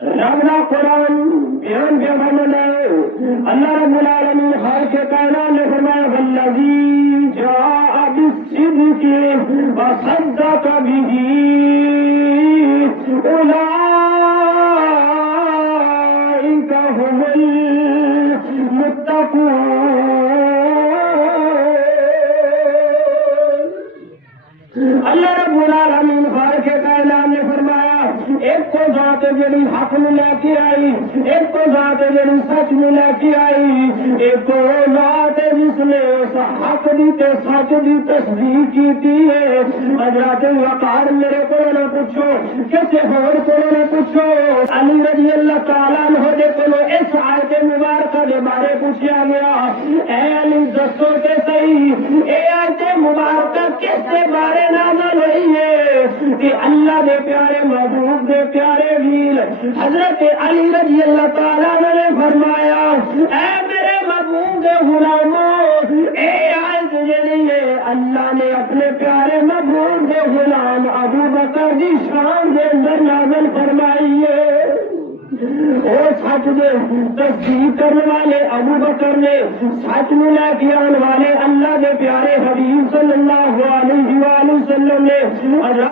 ربنا قرآن بیان کے فرمانا ہے اللہ رب العالمین خالق کائنات نے فرمایا والذی جاء بالصدق وصدق به اولئک هم المتقون۔ اللہ رب العالمین خالق کائنات نے فرمایا ایک تو ذات ہے جڑی حق میں لے کے آئی، ایک تو ذات ہے جڑی سچ میں لے کے آئی، ایک تو ذات ہے جس نے اس حق دی تے سچ دی تصدیق کی ہے۔ حضرت وقار میرے کو نہ پوچھو، کسی اور کو نہ پوچھو، علی رضی اللہ تعالیٰ عنہ دے کو اس آیت مبارکہ دے بارے پوچھا گیا، اے علی دسو تے صحیح اے آیت مبارکہ کس دے بارے نازل ہوئی ہے؟ کہ اللہ دے پیارے محبوب دے پیارے ویر حضرت علی رضی اللہ تعالیٰ عنہ نے فرمایا اے میرے محبوب دے غلاموں، اے آیت جڑی ہے اللہ نے اپنے پیارے محبوب دے غلام ابو بکر دی شان دے اندر نازل فرمائی ہے۔ اور سچ دے تصدیق کرنے والے ابو بکر نے، سچ میں لے کے آنے والے اللہ دے پیارے حبیب صلی اللہ علیہ وآلہ وسلم نے